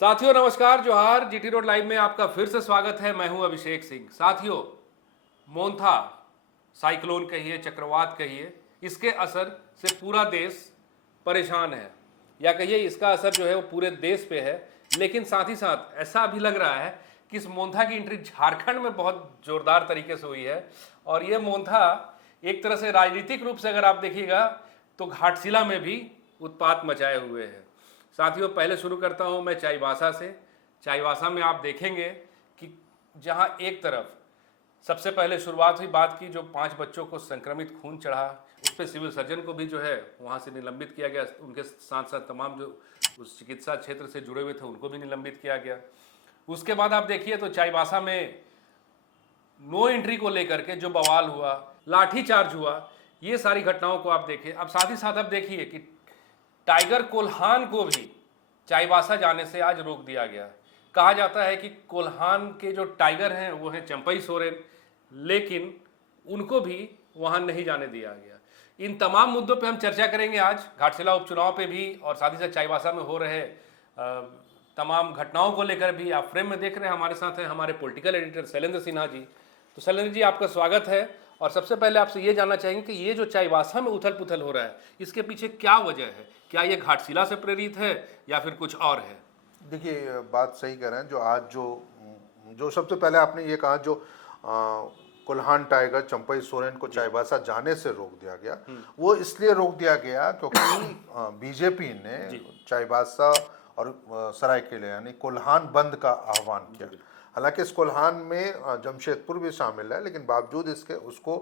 साथियों नमस्कार, जोहार। जीटी रोड लाइव में आपका फिर से स्वागत है। मैं हूं अभिषेक सिंह। साथियों, मोंथा साइक्लोन कहिए, चक्रवात कहिए, इसके असर से पूरा देश परेशान है, या कहिए इसका असर जो है वो पूरे देश पे है। लेकिन साथ ही साथ ऐसा भी लग रहा है कि इस मोंथा की एंट्री झारखंड में बहुत जोरदार तरीके से हुई है। और ये मोंथा एक तरह से राजनीतिक रूप से अगर आप देखिएगा तो घाटशिला में भी उत्पात मचाए हुए है। साथियों, पहले शुरू करता हूं मैं चाईबासा से। चाईबासा में आप देखेंगे कि जहां एक तरफ सबसे पहले शुरुआत हुई बात की, जो 5 बच्चों को संक्रमित खून चढ़ा, उस पर सिविल सर्जन को भी जो है वहां से निलंबित किया गया। उनके साथ साथ तमाम जो उस चिकित्सा क्षेत्र से जुड़े हुए थे उनको भी निलंबित किया गया। उसके बाद आप देखिए तो चाईबासा में नो एंट्री को लेकर के जो बवाल हुआ, लाठीचार्ज हुआ, ये सारी घटनाओं को आप देखिए। अब साथ ही साथ आप देखिए कि टाइगर कोल्हान को भी चाईबासा जाने से आज रोक दिया गया। कहा जाता है कि कोल्हान के जो टाइगर हैं वो हैं चंपई सोरेन, लेकिन उनको भी वहां नहीं जाने दिया गया। इन तमाम मुद्दों पे हम चर्चा करेंगे आज, घाटशिला उपचुनाव पे भी और साथ ही साथ चाईबासा में हो रहे तमाम घटनाओं को लेकर भी। आप फ्रेम में देख रहे हैं, हमारे साथ हैं हमारे पॉलिटिकल एडिटर शैलेंद्र सिन्हा जी। तो शैलेंद्र जी, आपका स्वागत है। और सबसे पहले आपसे ये जानना चाहेंगे कि ये जो चाईबासा में उथल पुथल हो रहा है, इसके पीछे क्या वजह है? क्या ये घाटशिला से प्रेरित है या फिर कुछ और है? देखिए, बात सही कह रहे हैं। जो आज जो सबसे पहले आपने ये कहा, जो कोल्हान टाइगर चंपई सोरेन को चाईबासा जाने से रोक दिया गया, वो इसलिए रोक दिया गया क्योंकि बीजेपी ने चाईबासा और सरायकेला यानी कोल्हान बंद का आह्वान किया। हालांकि इस कोल्हान में जमशेदपुर भी शामिल है, लेकिन बावजूद इसके उसको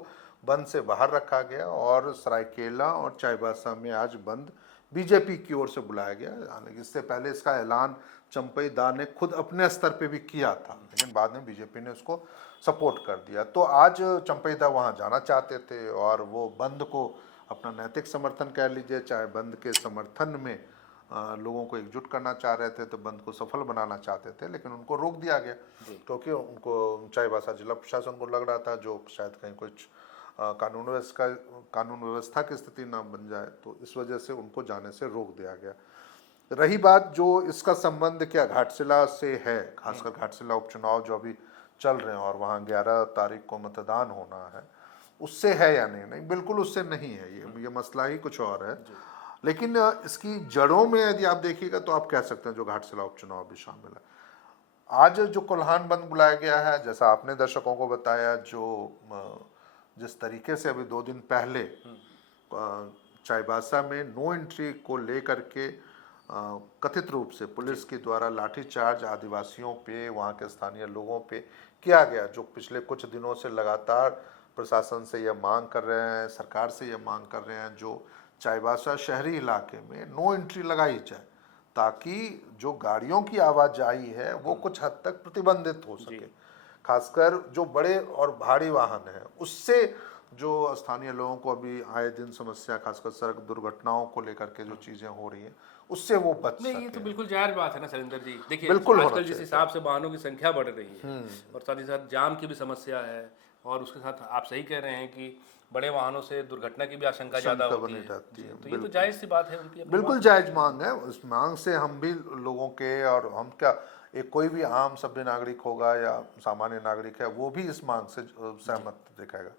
बंद से बाहर रखा गया और सरायकेला और चाईबासा में आज बंद बीजेपी की ओर से बुलाया गया। हालांकि इससे पहले इसका ऐलान चंपई दा ने खुद अपने स्तर पे भी किया था, लेकिन बाद में बीजेपी ने उसको सपोर्ट कर दिया। तो आज चंपई दा वहाँ जाना चाहते थे और वो बंद को अपना नैतिक समर्थन कह लीजिए, चाहे बंद के समर्थन में लोगों को एकजुट करना चाह रहे थे, तो बंद को सफल बनाना चाहते थे, लेकिन उनको रोक दिया गया क्योंकि उनको चाईबासा जिला प्रशासन को लग रहा था जो शायद कहीं कुछ कानून व्यवस्था की स्थिति ना बन जाए, तो इस वजह से उनको जाने से रोक दिया गया। रही बात जो इसका संबंध क्या घाटशिला से है, खासकर घाटशिला उपचुनाव जो अभी चल रहे हैं और वहाँ 11 तारीख को मतदान होना है, उससे है या नहीं? नहीं, बिल्कुल उससे नहीं है। ये मसला ही कुछ और है। लेकिन इसकी जड़ों में यदि आप देखिएगा तो आप कह सकते हैं जो घाटशिला उपचुनाव भी शामिल है। आज जो कोल्हान बंद बुलाया गया है, जैसा आपने दर्शकों को बताया, जो जिस तरीके से अभी 2 दिन पहले चाईबासा में नो एंट्री को लेकर के कथित रूप से पुलिस के द्वारा लाठीचार्ज आदिवासियों पे, वहाँ के स्थानीय लोगों पे किया गया, जो पिछले कुछ दिनों से लगातार प्रशासन से यह मांग कर रहे हैं, सरकार से यह मांग कर रहे हैं, जो चाईबासा शहरी इलाके में नो एंट्री लगाई जाए ताकि जो गाड़ियों की आवाजाही है वो कुछ हद तक प्रतिबंधित हो सके। खासकर जो बड़े और भारी वाहन है, उससे जो स्थानीय लोगों को अभी आए दिन समस्या, खासकर सड़क दुर्घटनाओं को लेकर के जो चीजें हो रही हैं, उससे वो बच नहीं, ये तो बिल्कुल जायज बात है ना शैलेंद्र जी। देखिए, बिल्कुल आजकल जिस हिसाब से वाहनों की संख्या बढ़ रही है और साथ ही साथ जाम की भी समस्या है, और उसके साथ आप सही कह रहे हैं कि बड़े वाहनों से दुर्घटना की भी आशंका ज्यादा होती है। तो ये तो जायज सी बात है उनकी, बिल्कुल जायज मांग है। उस मांग से हम भी लोगों के, और हम क्या, एक कोई भी आम सभ्य नागरिक होगा या सामान्य नागरिक है, वो भी इस मांग से सहमत दिखेगा।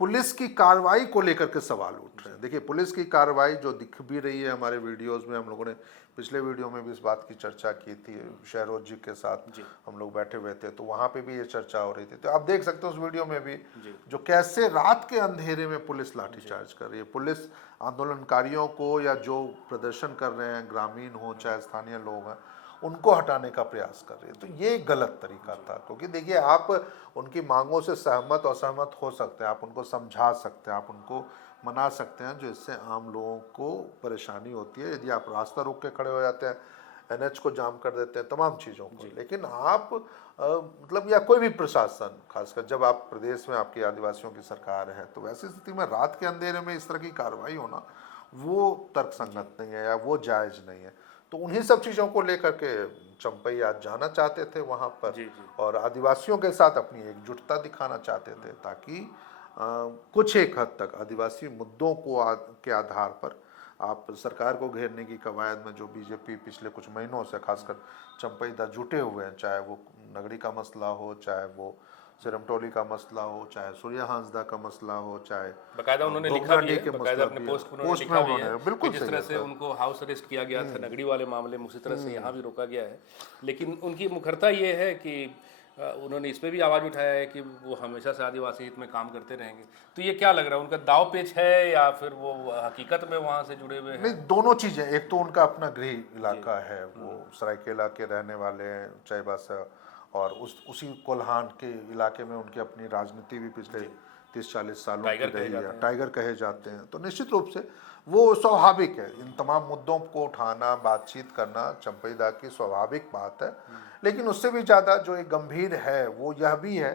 पुलिस की कार्रवाई को लेकर के सवाल उठ रहे हैं। देखिए, पुलिस की कार्रवाई जो दिख भी रही है हमारे वीडियोस में, हम लोगों ने पिछले वीडियो में भी इस बात की चर्चा की थी, शहरोज जी के साथ हम लोग बैठे हुए थे, तो वहाँ पे भी ये चर्चा हो रही थी। तो आप देख सकते हो उस वीडियो में भी जो कैसे रात के अंधेरे में पुलिस लाठीचार्ज कर रही है। पुलिस आंदोलनकारियों को या जो प्रदर्शन कर रहे हैं, ग्रामीण हो चाहे स्थानीय लोग हैं, उनको हटाने का प्रयास कर रही है। तो ये गलत तरीका था, क्योंकि देखिए, आप उनकी मांगों से सहमत और असहमत हो सकते हैं, आप उनको समझा सकते हैं, आप उनको मना सकते हैं, जो इससे आम लोगों को परेशानी होती है। यदि आप रास्ता रोक के खड़े हो जाते हैं, एनएच को जाम कर देते हैं, तमाम चीज़ों को, लेकिन आप मतलब या कोई भी प्रशासन, खासकर जब आप प्रदेश में आपकी आदिवासियों की सरकार है, तो वैसी स्थिति में रात के अंधेरे में इस तरह की कार्रवाई होना वो तर्कसंगत नहीं है या वो जायज़ नहीं है। तो उन्हीं सब चीज़ों को लेकर के चंपई आज जाना चाहते थे वहाँ पर, और आदिवासियों के साथ अपनी एकजुटता दिखाना चाहते थे, ताकि कुछ एक हद तक आदिवासी मुद्दों को के आधार पर आप सरकार को घेरने की कवायद में जो बीजेपी पिछले कुछ महीनों से खासकर चंपईदा जुटे हुए हैं, चाहे वो नगरी का मसला हो, चाहे वो सिरमटोली का मसला हो, चाहे सूर्या हांसदा का मसला हो, चाहे बकायदा उन्होंने लिखा भी है, के बकायदा मसला अपने भी पोस्ट में उन्होंने पोस्ट लिखा में भी है उन्होंने कि बिल्कुल जिस सही तरह है से सर। उनको हाउस अरेस्ट किया गया था नगरी वाले मामले में, उसी तरह से यहाँ भी रोका गया है। लेकिन उनकी मुखरता ये है कि उन्होंने इस पे भी आवाज़ उठाया है कि वो हमेशा से आदिवासी हित में काम करते रहेंगे। तो ये क्या लग रहा है, उनका दाव पेच है या फिर वो हकीकत में वहाँ से जुड़े हुए हैं? नहीं, दोनों चीजें। एक तो उनका अपना गृह इलाका है, वो सरायकेला के रहने वाले हैं, चाईबासा, और उसी कोल्हान के इलाके में उनकी अपनी राजनीति भी पिछले 30-40 सालों की रही है, टाइगर कहे जाते हैं। तो निश्चित रूप से वो स्वाभाविक है, इन तमाम मुद्दों को उठाना, बातचीत करना चंपईदा की स्वाभाविक बात है। लेकिन उससे भी ज़्यादा जो एक गंभीर है वो यह भी है,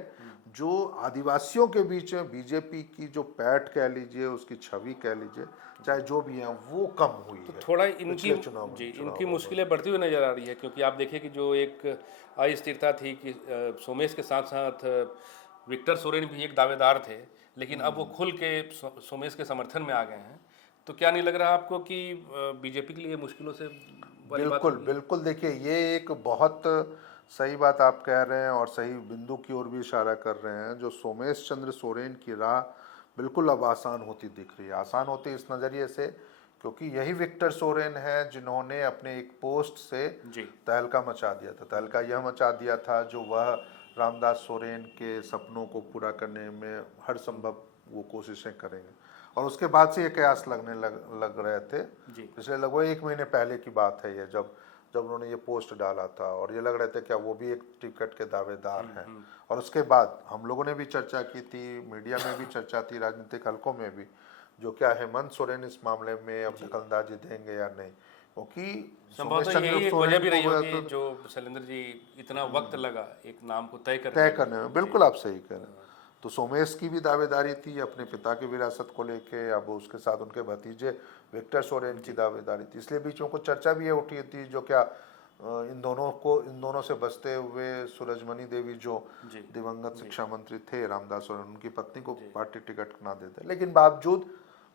जो आदिवासियों के बीच में बीजेपी की जो पैठ कह लीजिए, उसकी छवि कह लीजिए, चाहे जो भी है, वो कम हुई है। थोड़ा इनकी मुश्किलें बढ़ती हुई नजर आ रही है, क्योंकि आप देखिए कि जो एक अस्थिरता थी कि सोमेश के साथ साथ विक्टर सोरेन भी एक दावेदार थे, लेकिन अब वो खुल के सोमेश के समर्थन में आ गए हैं। तो क्या नहीं लग रहा आपको कि बीजेपी के लिए मुश्किलों से बिल्कुल बिल्कुल। देखिए, ये एक बहुत सही बात आप कह रहे हैं और सही बिंदु की ओर भी इशारा कर रहे हैं। जो सोमेश चंद्र सोरेन की राह बिल्कुल अब आसान होती दिख रही है। आसान होती इस नज़रिए से क्योंकि यही विक्टर सोरेन है जिन्होंने अपने एक पोस्ट से तहलका मचा दिया था। तहलका यह मचा दिया था जो वह रामदास सोरेन के सपनों को पूरा करने में हर संभव वो कोशिशें करेंगे, और उसके बाद से ये कयास लगने लग रहे थे। पिछले लगभग 1 महीने पहले की बात है ये, जब उन्होंने ये पोस्ट डाला था, और ये लग रहे थे क्या वो भी एक टिकट के दावेदार हैं। और उसके बाद हम लोगों ने भी चर्चा की थी, मीडिया में भी चर्चा थी, राजनीतिक हलकों में भी, जो क्या हेमंत सोरेन इस मामले में अब दखलंदाजी देंगे या नहीं, क्योंकि संभवतः यही एक वजह भी रही होगी जो शैलेंद्र जी इतना वक्त लगा एक नाम को तय करने में। बिल्कुल आप सही कह रहे हैं। तो सोमेश की भी दावेदारी थी अपने पिता की विरासत को लेके, अब उसके साथ उनके भतीजे विक्टर सोरेन की दावेदारी थी। इसलिए बीचों को चर्चा भी ये उठी थी जो क्या इन दोनों से बचते हुए सूरजमणि देवी जो दिवंगत शिक्षा मंत्री थे रामदास सोरेन, उनकी पत्नी को पार्टी टिकट ना देते। लेकिन बावजूद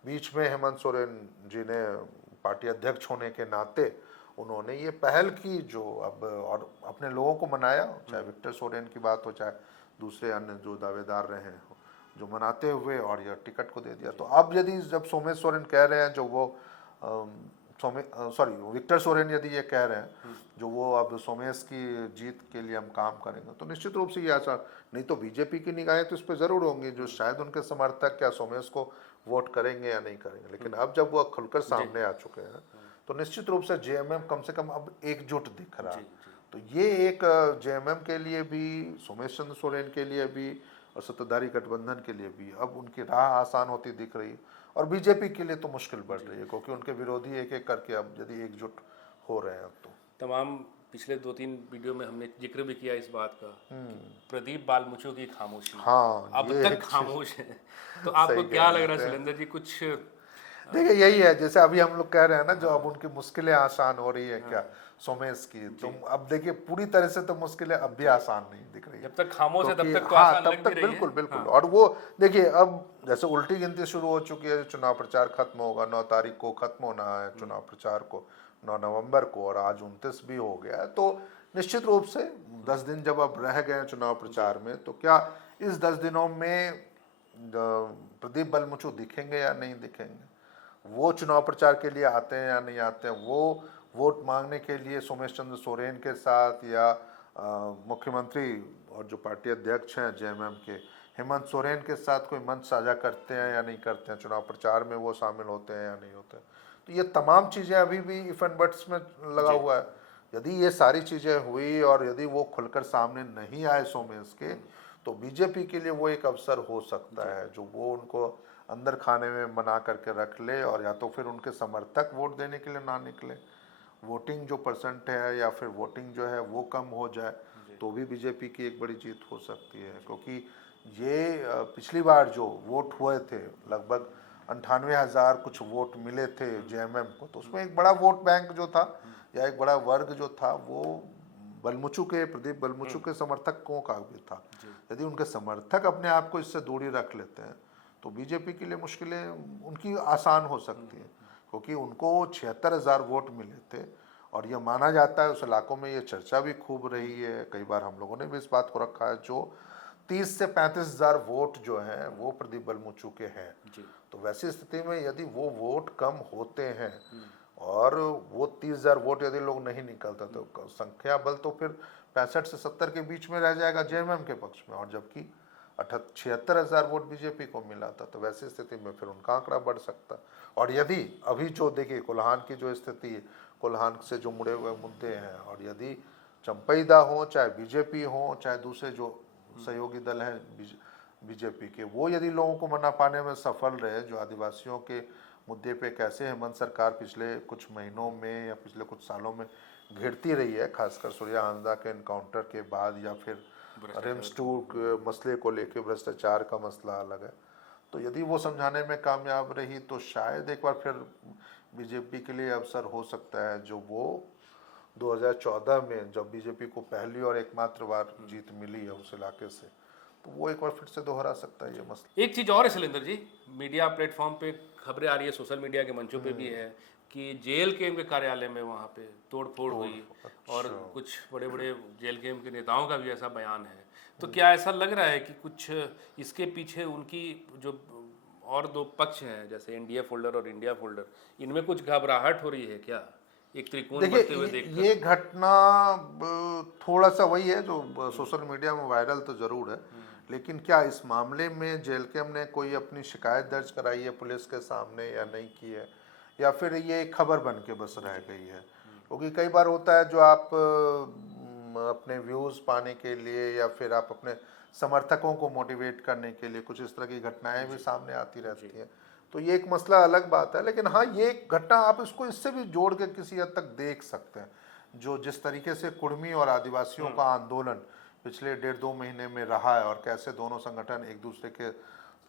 बीच में हेमंत सोरेन जी ने पार्टी अध्यक्ष होने के नाते उन्होंने ये पहल की जो अब, और अपने लोगों को मनाया, चाहे विक्टर सोरेन की बात हो चाहे दूसरे अन्य जो दावेदार रहे हैं, जो मनाते हुए और यह टिकट को दे दिया। तो अब जब सोमेश सोरेन कह रहे हैं जो वो विक्टर सोरेन यदि ये कह रहे हैं जो वो अब सोमेश की जीत के लिए हम काम करेंगे, तो निश्चित रूप से ये आसार नहीं तो बीजेपी की निगाहें तो इस पर जरूर होंगी, जो शायद उनके समर्थक क्या सोमेश को वोट करेंगे या नहीं करेंगे। लेकिन अब जब वो खुलकर सामने आ चुके हैं तो निश्चित रूप से जेएमएम कम से कम अब एकजुट दिख रहा है। तो ये एक जेएमएम के लिए भी, सोमेश चंद्र सोरेन के लिए भी और सत्ताधारी गठबंधन के लिए भी अब उनकी राह आसान होती दिख रही है, और बीजेपी के लिए तो मुश्किल बढ़ रही है क्योंकि उनके विरोधी एक एक करके अब यदि एकजुट हो रहे हैं। तो तमाम पिछले 2-3 वीडियो में हमने जिक्र भी किया इस बात का, प्रदीप बालमुचो की खामोशी, अब तक खामोश है। तो आपको क्या लग रहा है शैलेंद्र जी? कुछ देखिए, यही है जैसे अभी हम लोग कह रहे हैं ना, जो अब उनकी मुश्किलें आसान हो रही है क्या सोमेश की, तो अब देखिए पूरी तरह से तो मुश्किलें अब भी आसान नहीं दिख रही है। जब तक खामोश है तब तक तो आसान लग भी रही है। बिल्कुल बिल्कुल। और वो देखिए अब जैसे उल्टी गिनती शुरू हो चुकी है, चुनाव प्रचार खत्म होगा, 9 तारीख को खत्म होना है चुनाव प्रचार को, 9 नवंबर को, और आज 29 भी हो गया है। तो निश्चित रूप से 10 दिन जब अब रह गए चुनाव प्रचार में, तो क्या इस 10 दिनों में प्रदीप बालमुचो दिखेंगे या नहीं दिखेंगे, वो चुनाव प्रचार के लिए आते हैं या नहीं आते हैं, वो वोट मांगने के लिए सोमेश चंद्र सोरेन के साथ या मुख्यमंत्री और जो पार्टी अध्यक्ष हैं जेएमएम के हेमंत सोरेन के साथ कोई मंच साझा करते हैं या नहीं करते हैं, चुनाव प्रचार में वो शामिल होते हैं या नहीं होते हैं। तो ये तमाम चीज़ें अभी भी इफ एंड बट्स में लगा हुआ है। यदि ये सारी चीज़ें हुई और यदि वो खुलकर सामने नहीं आए सोमेश के, तो बीजेपी के लिए वो एक अवसर हो सकता है जो वो उनको अंदर खाने में बना करके रख ले, और या तो फिर उनके समर्थक वोट देने के लिए ना निकले, वोटिंग जो परसेंट है या फिर वोटिंग जो है वो कम हो जाए, तो भी बीजेपी की एक बड़ी जीत हो सकती है। क्योंकि ये पिछली बार जो वोट हुए थे लगभग 98,000 कुछ वोट मिले थे जेएमएम को, तो उसमें एक बड़ा वोट बैंक जो था या एक बड़ा वर्ग जो था वो प्रदीप बालमुचो के समर्थकों का भी था। यदि उनके समर्थक अपने आप को इससे दूरी रख लेते हैं तो बीजेपी के लिए मुश्किलें उनकी आसान हो सकती हैं, क्योंकि उनको 76,000 वोट मिले थे और ये माना जाता है, उस इलाकों में ये चर्चा भी खूब रही है, कई बार हम लोगों ने भी इस बात को रखा है, जो 30 से 35,000 वोट जो हैं वो प्रदीप बलमुचू के हैं। तो वैसी स्थिति में यदि वो वोट कम होते हैं और वो 30,000 वोट यदि लोग नहीं निकलता तो संख्या बल तो फिर 65 से 70 के बीच में रह जाएगा जेएमएम के पक्ष में, और जबकि 76,000 वोट बीजेपी को मिला था, तो वैसी स्थिति में फिर उनका आंकड़ा बढ़ सकता। और यदि अभी जो देखिए कोल्हान की जो स्थिति है, कोल्हान से जो मुड़े हुए मुद्दे हैं, और यदि चंपईदा हो, चाहे बीजेपी हो, चाहे दूसरे जो सहयोगी दल हैं बीजेपी के, वो यदि लोगों को मना पाने में सफल रहे, जो आदिवासियों के मुद्दे पे कैसे हेमंत सरकार पिछले कुछ महीनों में या पिछले कुछ सालों में घेरती रही है, खासकर सूर्या हांसदा के एनकाउंटर के बाद, या फिर रिम्स 2 मसले को लेकर भ्रष्टाचार का मसला अलग है, तो यदि वो समझाने में कामयाब रही तो शायद एक बार फिर बीजेपी के लिए अवसर हो सकता है, जो वो 2014 में जब बीजेपी को पहली और एकमात्र बार जीत मिली है उस इलाके से, तो वो एक बार फिर से दोहरा सकता है ये मसला। एक चीज़ और है शैलेंद्र जी, मीडिया प्लेटफॉर्म पे खबरें आ रही है, सोशल मीडिया के मंचों पे भी है कि जेल के एम के कार्यालय में वहाँ पे तोड़फोड़ हुई, और कुछ बड़े बड़े जेल के एम के नेताओं का भी ऐसा बयान है। तो क्या ऐसा लग रहा है कि कुछ इसके पीछे उनकी जो और दो पक्ष हैं, जैसे एनडीए फोल्डर और इंडिया फोल्डर, इनमें कुछ घबराहट हो रही है क्या, एक त्रिकोण बनते हुए देखकर? ये घटना थोड़ा सा वही है जो सोशल मीडिया में वायरल तो जरूर है, लेकिन क्या इस मामले में जेलकेम ने कोई अपनी शिकायत दर्ज कराई है पुलिस के सामने या नहीं की है, या फिर ये एक खबर बन के बस रह गई है? क्योंकि कई बार होता है जो आप अपने व्यूज़ पाने के लिए या फिर आप अपने समर्थकों को मोटिवेट करने के लिए कुछ इस तरह की घटनाएं भी सामने आती रहती हैं, तो ये एक मसला अलग बात है। लेकिन हाँ, ये एक घटना आप इसको इससे भी जोड़ के किसी हद तक देख सकते हैं, जो जिस तरीके से कुर्मी और आदिवासियों का आंदोलन पिछले 1.5-2 महीने में रहा है, और कैसे दोनों संगठन एक दूसरे के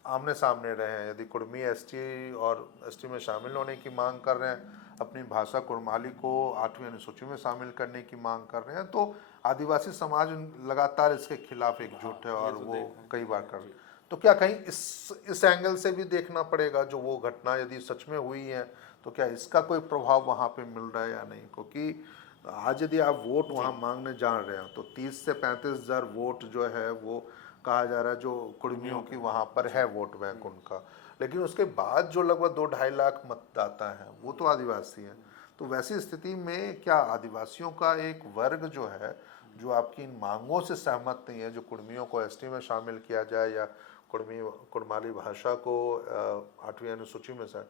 आमने सामने रहे हैं। यदि कुर्मी एसटी और एसटी में शामिल होने की मांग कर रहे हैं, अपनी भाषा कुर्माली को 8वीं अनुसूची में शामिल करने की मांग कर रहे हैं, तो आदिवासी समाज लगातार इसके खिलाफ एकजुट है, और वो कई बार कर रहे हैं। तो क्या कहीं इस एंगल से भी देखना पड़ेगा, जो वो घटना यदि सच में हुई है तो क्या इसका कोई प्रभाव वहाँ पे मिल रहा है या नहीं? क्योंकि आज यदि आप वोट वहाँ मांगने जा रहे हैं तो 30 से 35,000 वोट जो है वो कहा जा रहा है जो कुर्मियों की वहाँ पर है वोट बैंक उनका, लेकिन उसके बाद जो लगभग 2-2.5 लाख मतदाता हैं वो तो आदिवासी हैं। तो वैसी स्थिति में क्या आदिवासियों का एक वर्ग जो है, जो आपकी इन मांगों से सहमत नहीं है, जो कुर्मियों को एसटी में शामिल किया जाए या कुर्माली भाषा को 8वीं अनुसूची में से,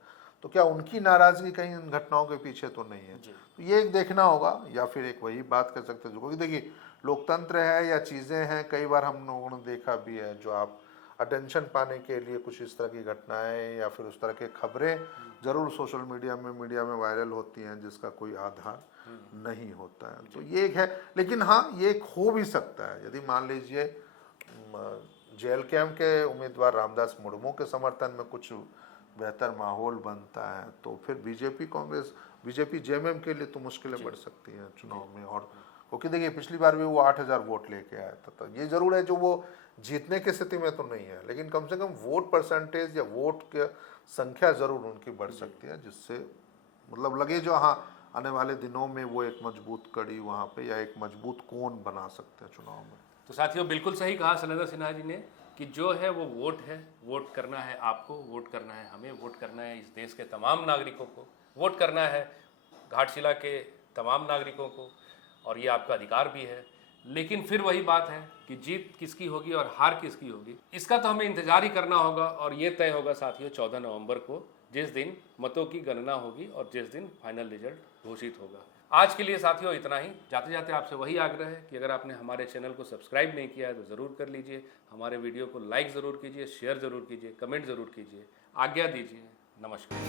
तो क्या उनकी नाराजगी कहीं इन घटनाओं के पीछे तो नहीं है? तो ये एक देखना होगा, या फिर एक वही बात कर सकते हैं, क्योंकि देखिए लोकतंत्र है या चीज़ें हैं, कई बार हम लोगों ने देखा भी है, जो आप अटेंशन पाने के लिए कुछ इस तरह की घटनाएं या फिर उस तरह के खबरें जरूर सोशल मीडिया में वायरल होती हैं, जिसका कोई आधार नहीं होता है। तो ये एक है, लेकिन हाँ, ये एक हो भी सकता है, यदि मान लीजिए जेएलकेएम के उम्मीदवार रामदास मुर्मू के समर्थन में कुछ बेहतर माहौल बनता है, तो फिर बीजेपी जेएमएम के लिए तो मुश्किलें बढ़ सकती हैं चुनाव में। और क्योंकि देखिए पिछली बार भी वो 8,000 वोट लेके आया था, तो ये जरूर है जो वो जीतने की स्थिति में तो नहीं है, लेकिन कम से कम वोट परसेंटेज या वोट की संख्या जरूर उनकी बढ़ सकती है, जिससे मतलब लगे जो हाँ आने वाले दिनों में वो एक मजबूत कड़ी वहाँ पे या एक मजबूत कोण बना सकते हैं चुनाव में। तो साथियों, बिल्कुल सही कहा शैलेंद्र सिन्हा जी ने कि जो है वो वोट है, वोट करना है आपको, वोट करना है हमें, वोट करना है इस देश के तमाम नागरिकों को, वोट करना है घाटशिला के तमाम नागरिकों को, और ये आपका अधिकार भी है। लेकिन फिर वही बात है कि जीत किसकी होगी और हार किसकी होगी, इसका तो हमें इंतजार ही करना होगा, और ये तय होगा साथियों 14 नवंबर को, जिस दिन मतों की गणना होगी और जिस दिन फाइनल रिजल्ट घोषित होगा। आज के लिए साथियों इतना ही। जाते जाते आपसे वही आग्रह है कि अगर आपने हमारे चैनल को सब्सक्राइब नहीं किया है तो ज़रूर कर लीजिए, हमारे वीडियो को लाइक ज़रूर कीजिए, शेयर ज़रूर कीजिए, कमेंट ज़रूर कीजिए। आज्ञा दीजिए। नमस्कार।